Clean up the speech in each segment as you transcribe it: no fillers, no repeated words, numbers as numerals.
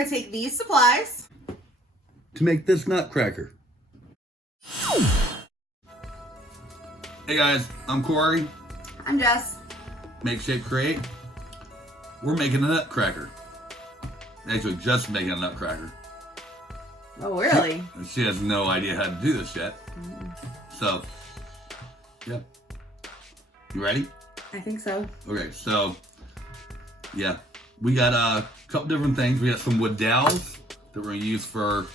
going to take these supplies to make this nutcracker. Hey guys, I'm Cory. I'm Jess. Make, Shape, Create. We're making a nutcracker. Actually, just making a nutcracker. Oh, really? She has no idea how to do this yet. So, yeah. You ready? I think so. Okay, so, yeah. We got a couple different things. We got some wood dowels that we're going to use for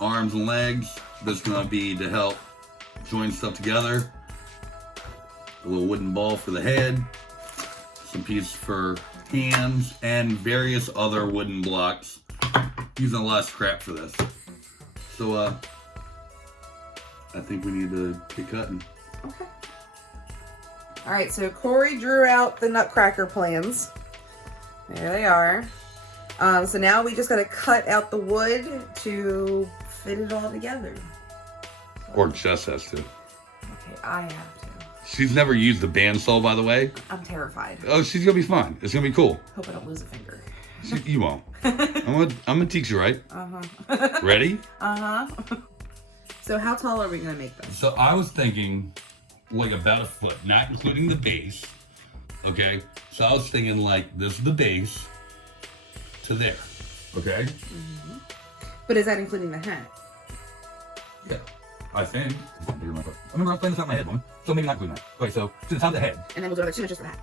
arms and legs. That's going to be to help join stuff together. A little wooden ball for the head. Some pieces for hands. And various other wooden blocks. Using a lot of scrap for this. So, I think we need to get cutting. Okay. All right, so Cory drew out the nutcracker plans. There they are. So now we just got to cut out the wood to fit it all together. Or Jess has to. Okay, I have to. She's never used the bandsaw, by the way. I'm terrified. Oh, she's gonna be fine. It's gonna be cool. Hope I don't lose a finger. You won't. I'm gonna teach you, right? Uh-huh. Ready? Uh-huh. So how tall are we gonna make them? So I was thinking like about a foot, not including the base. Okay? So I was thinking like this is the base to there. Okay? Mm-hmm. But is that including the hat? Yeah. I think. I remember I was playing this out in my head, woman. So maybe not including that. Okay, so to the top of the head. And then we'll do another 2 inches for the hat.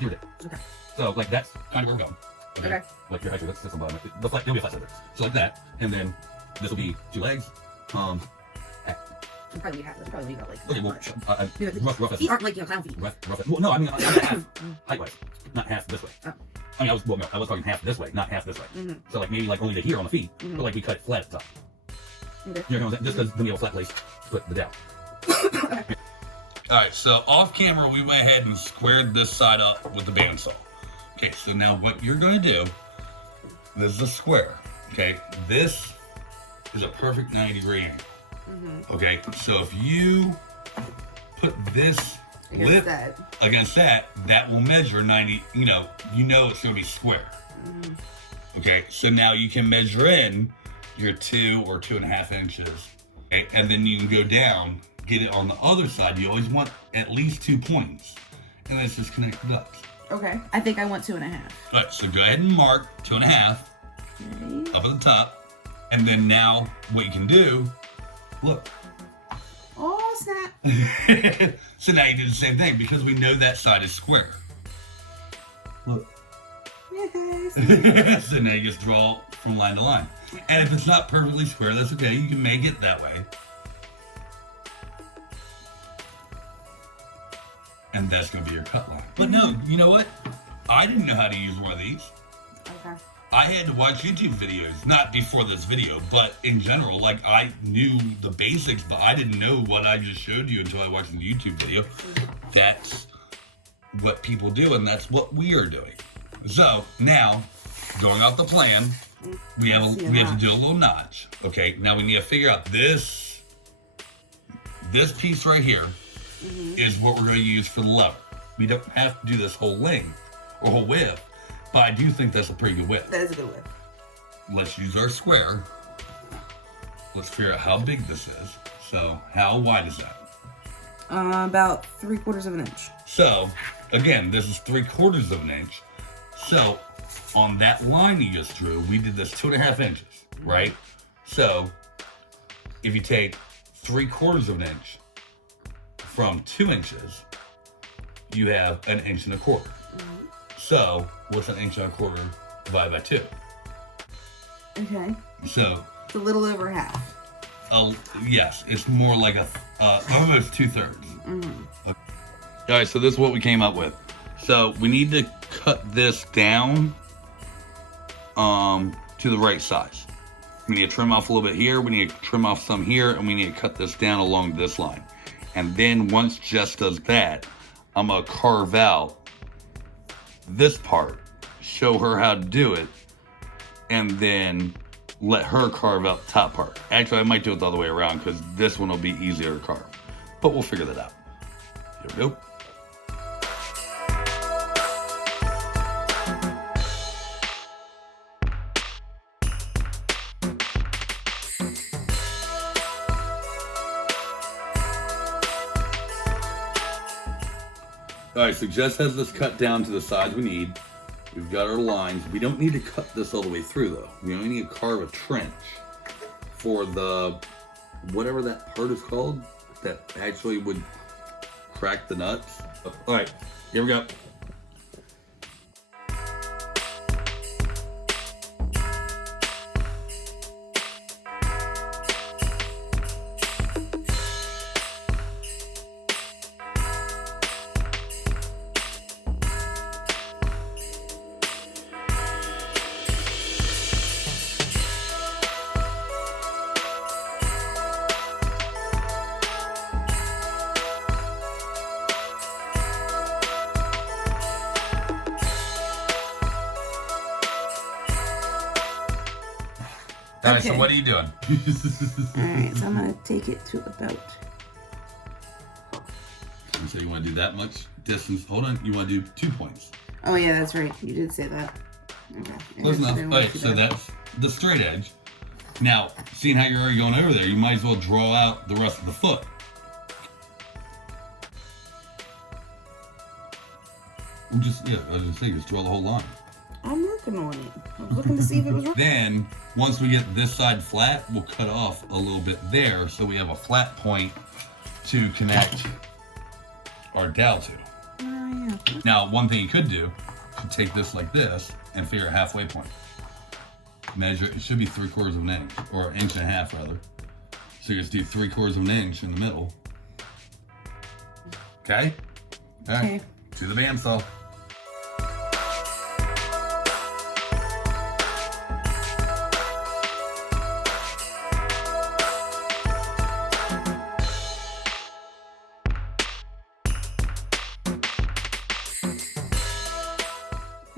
Give it. Okay. So like that's kind of where we're going. Okay. Like here, actually, let's sit on the bottom. It'll be a flat center. So like that, and then this will be 2 legs. We'll probably leave half. We'll probably leave out like. Okay, well, rough feet aren't like clown feet. Rough. Well, no, I mean half height wise, not half this way. Oh. I mean, I was talking half this way, not half this way. Mm-hmm. So like maybe like only to here on the feet, Mm-hmm. but like we cut it flat at the top. Okay. You know what I'm saying? Just because then we have a flat place to put the dowel. All right, so off camera we went ahead and squared this side up with the bandsaw. Okay, so now what you're gonna do, this is a square. Okay, this is a perfect 90-degree angle. Mm-hmm. Okay, so if you put this lip against that, that will measure 90, you know it's gonna be square. Mm-hmm. Okay, so now you can measure in your 2 or 2.5 inches. Okay, and then you can go down, get it on the other side. You always want at least 2 points. And let's just connect the dots. Okay. I think I want 2.5. All right, so go ahead and mark 2.5 Okay. up at the top. And then now what you can do, look. Oh, snap. So now you do the same thing because we know that side is square. Look. Yes. So now you just draw from line to line. And if it's not perfectly square, that's okay. You can make it that way. And that's going to be your cut line. But no, you know what? I didn't know how to use one of these. Okay. I had to watch YouTube videos, not before this video, but in general. Like, I knew the basics, but I didn't know what I just showed you until I watched the YouTube video. That's what people do, and that's what we are doing. So, now, going off the plan, we have to do a little notch. Okay, now we need to figure out this piece right here is what we're going to use for the lever. We don't have to do this whole length or whole width, but I do think that's a pretty good width. That is a good width. Let's use our square. Let's figure out how big this is. So, how wide is that? About 3/4 of an inch. So, again, this is 3/4 of an inch. So, on that line you just drew, we did this 2.5 inches, right? So, if you take 3/4 of an inch from 2 inches, you have 1.25 inches. So, what's 1.25 inches divided by 2? Okay. So, It's a little over half. yes, it's more like almost 2/3. All right, so this is what we came up with. So we need to cut this down to the right size. We need to trim off a little bit here, we need to trim off some here, and we need to cut this down along this line. And then once Jess does that, I'm gonna carve out this part, show her how to do it, and then let her carve out the top part. Actually, I might do it the other way around because this one will be easier to carve. But we'll figure that out. Here we go. All right, so Jess has this cut down to the size we need. We've got our lines. We don't need to cut this all the way through though. We only need to carve a trench for the, whatever that part is called, that actually would crack the nuts. All right, here we go. All right, so Okay. what are you doing? Alright, so I'm gonna take it to about. So you want to do that much distance? Hold on, you want to do 2 points. Oh yeah, that's right. You did say that. Okay. Close enough. All right, so that's the straight edge. Now, seeing how you're already going over there, you might as well draw out the rest of the foot. I was gonna say, just draw the whole line. I'm working on it. I was looking to see if it was right. Then, once we get this side flat, we'll cut off a little bit there so we have a flat point to connect our dowel to. Oh yeah. Now, one thing you could do, you could take this like this and figure a halfway point. Measure, it should be 3/4 of an inch, or 1.5 inches rather. So you just do 3/4 of an inch in the middle. Okay? All right. Okay. To the bandsaw.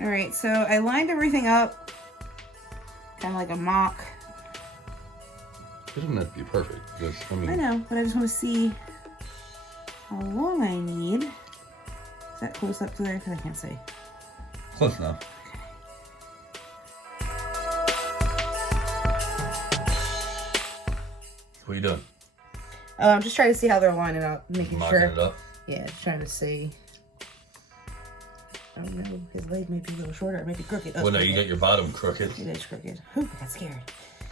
Alright, so I lined everything up kind of like a mock. It doesn't have to be perfect. Just, I know, but I just want to see how long I need. Is that close up to there? Because I can't see. close enough. What are you doing? I'm just trying to see how they're lining up, making Mocking sure. it up? Yeah, just trying to see. Oh no, his leg may be a little shorter. It may be crooked. Well, no, you got your bottom crooked. It is crooked. Whew, I got scared.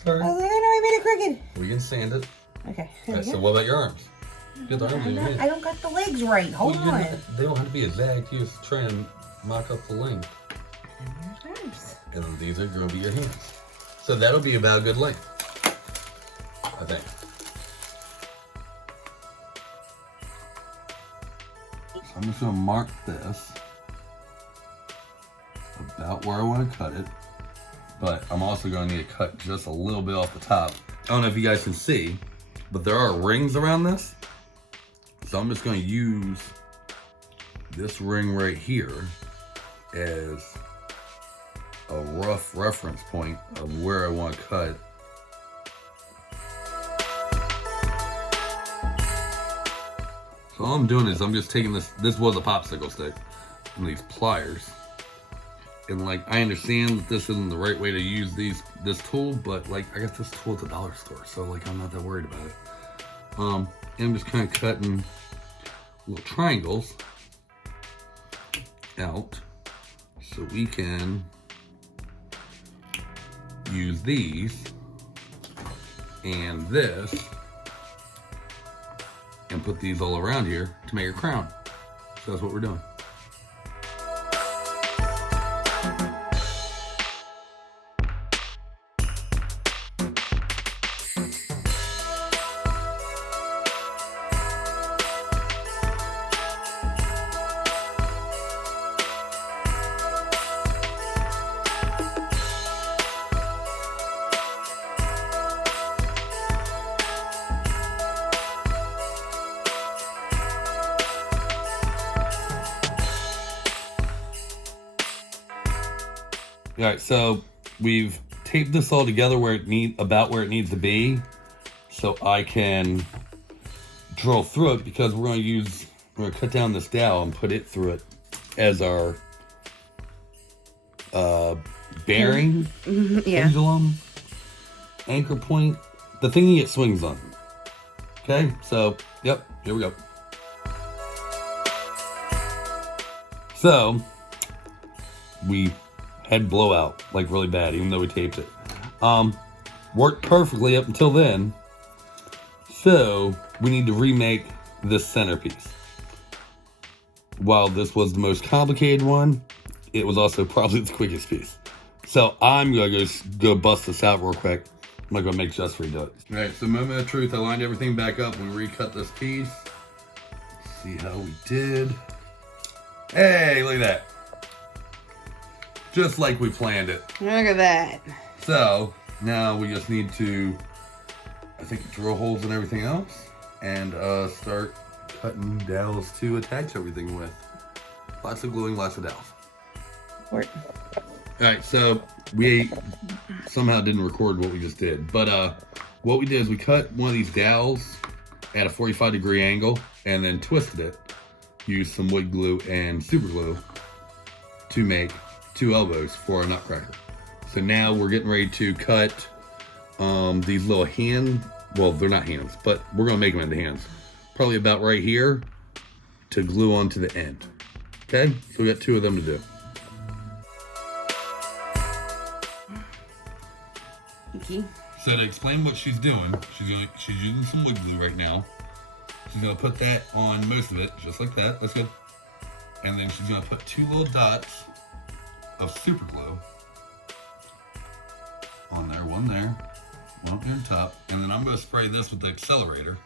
Sorry. I was like, I know I made it crooked. We can sand it. Okay. Right, so what about your arms? Get the arms in your hand. I don't got the legs right. Hold Well, on. they don't have to be exact. You just try and mock up the length. And there's arms. And then these are going to be your hands. So that'll be about a good length, I think. So I'm just going to mark this about where I want to cut it. But I'm also going to need to cut just a little bit off the top. I don't know if you guys can see, but there are rings around this. So I'm just going to use this ring right here as a rough reference point of where I want to cut. So all I'm doing is I'm just taking this was a popsicle stick, and these pliers. And like, I understand that this isn't the right way to use this tool, but like, I got this tool at the dollar store, so like, I'm not that worried about it. And I'm just kind of cutting little triangles out so we can use these and this and put these all around here to make a crown. So that's what we're doing. All right, so we've taped this all together where it needs to be, so I can drill through it, because we're gonna cut down this dowel and put it through it as our bearing, Yeah. pendulum, anchor point, the thingy it swings on. Okay, so yep, here we go. So we had blowout, like really bad, even though we taped it. Worked perfectly up until then. So we need to remake this centerpiece. While this was the most complicated one, it was also probably the quickest piece. So I'm gonna go bust this out real quick. I'm not gonna make Jess redo it. All right, so moment of truth. I lined everything back up. We recut this piece. See how we did. Hey, look at that. Just like we planned it. Look at that. So now we just need to, I think, drill holes and everything else, and start cutting dowels to attach everything with. Lots of gluing, lots of dowels. Work. All right, so we somehow didn't record what we just did, but what we did is we cut one of these dowels at a 45-degree angle and then twisted it. Used some wood glue and super glue to make 2 elbows for a nutcracker. So now we're getting ready to cut these little well, they're not hands, but we're gonna make them into hands. Probably about right here to glue onto the end. Okay, so we got 2 of them to do. Okay. So to explain what she's doing, she's using some wood glue right now. She's gonna put that on most of it, just like that. That's good. And then she's gonna put 2 little dots of super glue on there, one up here on top, and then I'm gonna spray this with the accelerator.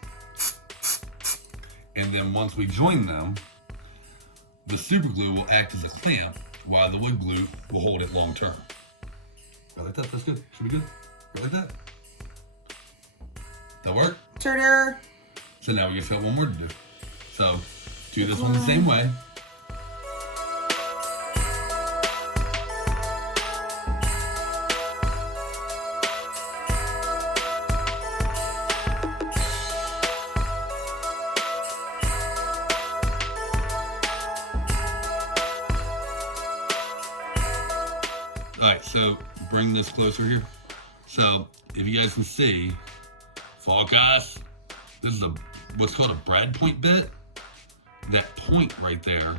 And then once we join them, the super glue will act as a clamp while the wood glue will hold it long term. Go like that, that's good. Should be good. Go like that. That work? Turner. So now we just got one more to do. So do this one the same way. Alright, so bring this closer here. So if you guys can see, focus. This is what's called a brad point bit. That point right there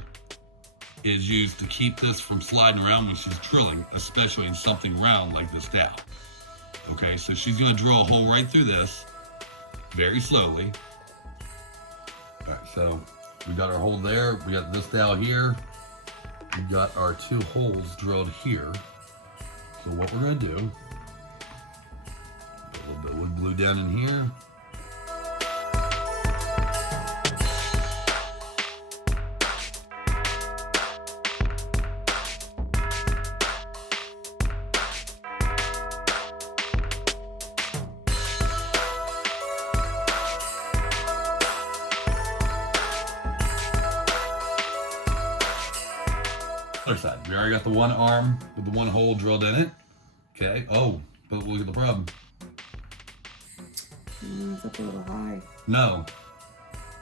is used to keep this from sliding around when she's drilling, especially in something round like this dowel. Okay, so she's gonna drill a hole right through this, very slowly. All right, so we got our hole there. We got this dowel here. We got our 2 holes drilled here. So what we're gonna do, put a little bit of wood glue down in here. Other side. We already got the one arm with the one hole drilled in it. Okay. Oh, but look at the problem. It's up a little high. No.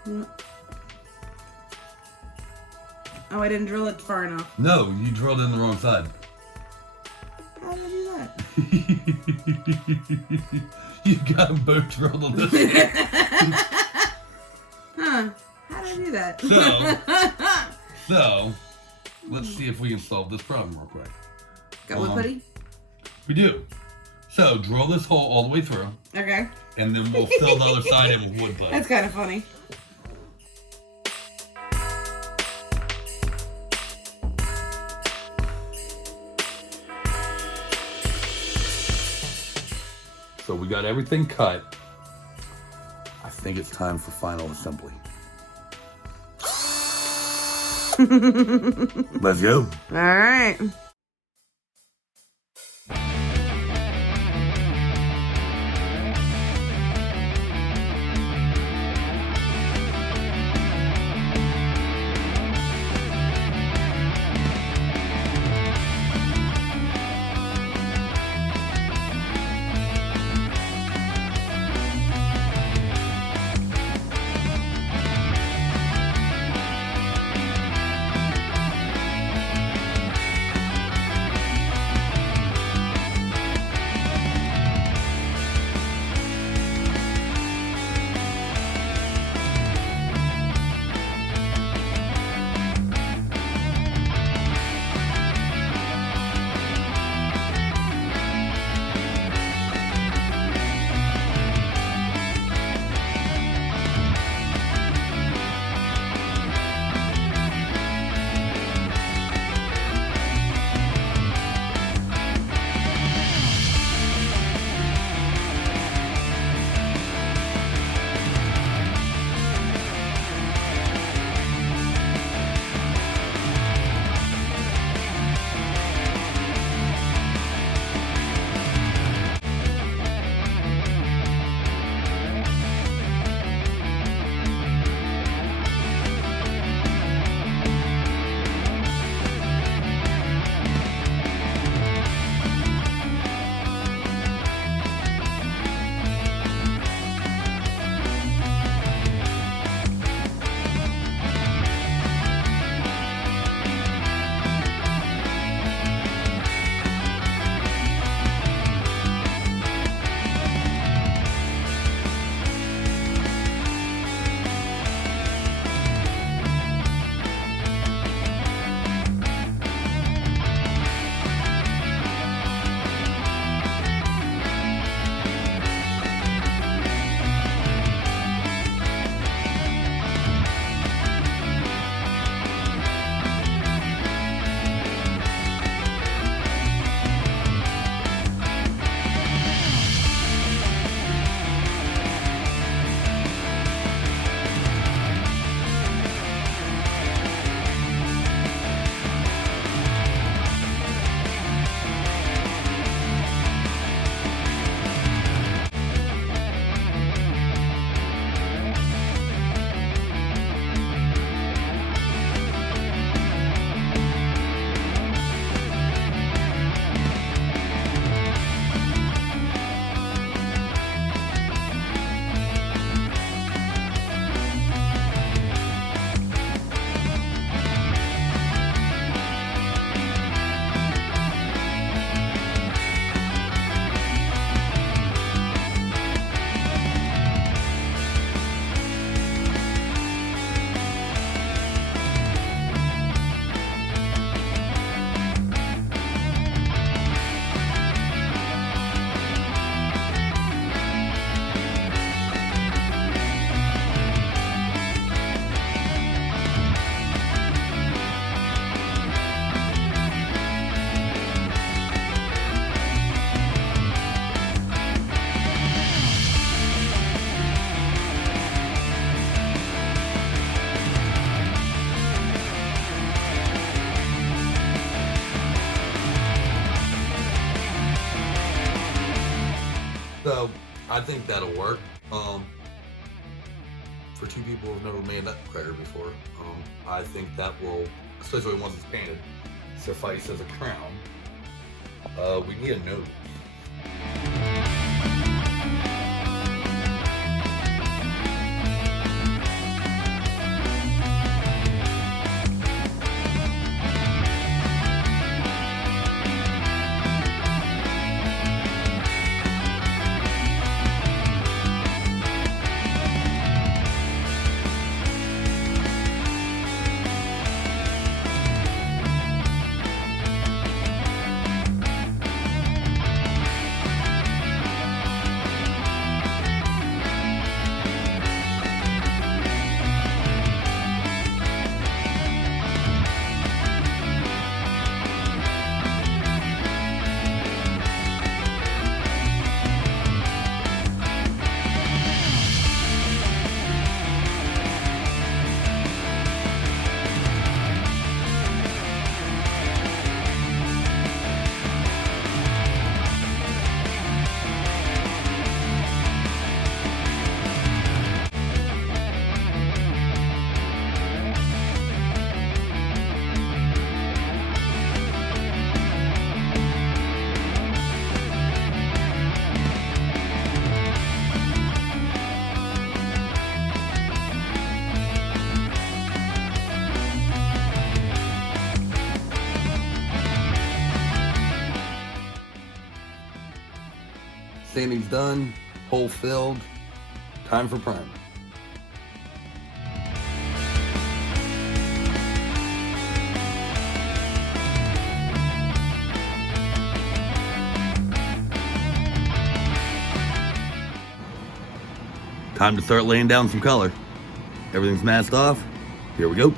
Yeah. Oh, I didn't drill it far enough. No, you drilled in the wrong side. How did I do that? You got them both drilled on this side. Huh. How did I do that? So, let's see if we can solve this problem real quick. Got wood putty? We do. So, drill this hole all the way through. Okay. And then we'll fill the other side in with wood putty. That's kind of funny. So we got everything cut. I think it's time for final assembly. Let's go. All right. So I think that'll work. For two people who've never made a Nutcracker before, I think that will, especially once it's painted, suffice as a crown. We need a nose. Sanding's done, hole filled, time for primer. Time to start laying down some color. Everything's masked off. Here we go.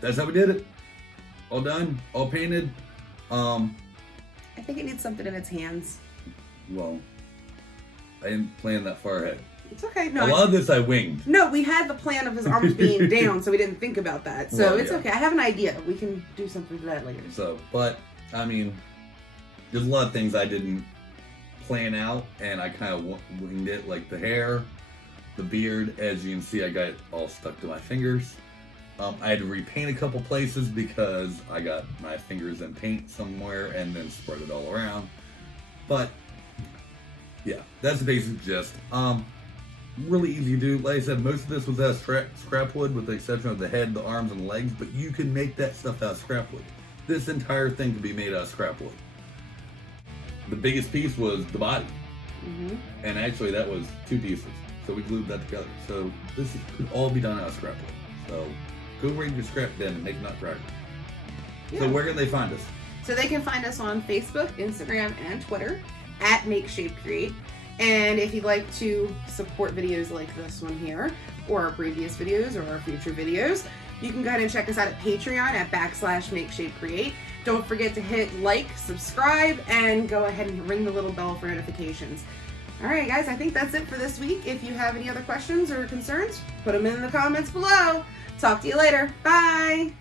that's how we did it. All done, all painted. I think it needs something in its hands. Well, I didn't plan that far ahead. It's okay. No, A lot of this I winged. No, we had the plan of his arms being down, so we didn't think about that. So Well, it's yeah. okay. I have an idea. We can do something for that later. So, but I mean, there's a lot of things I didn't plan out, and I kind of winged it. Like the hair, the beard. As you can see, I got it all stuck to my fingers. I had to repaint a couple places because I got my fingers in paint somewhere and then spread it all around. But yeah, that's the basic gist. Really easy to do. Like I said, most of this was out of scrap wood, with the exception of the head, the arms, and the legs. But you can make that stuff out of scrap wood. This entire thing can be made out of scrap wood. The biggest piece was the body, and actually that was 2 pieces. So we glued that together. So this could all be done out of scrap wood. So go raid your scrap bin and make a Nutcracker. Yeah. So where can they find us? So they can find us on Facebook, Instagram, and Twitter at Make Shape Create. And if you'd like to support videos like this one here, or our previous videos, or our future videos, you can go ahead and check us out at Patreon at /MakeShapeCreate. Don't forget to hit like, subscribe, and go ahead and ring the little bell for notifications. All right, guys, I think that's it for this week. If you have any other questions or concerns, put them in the comments below. Talk to you later. Bye.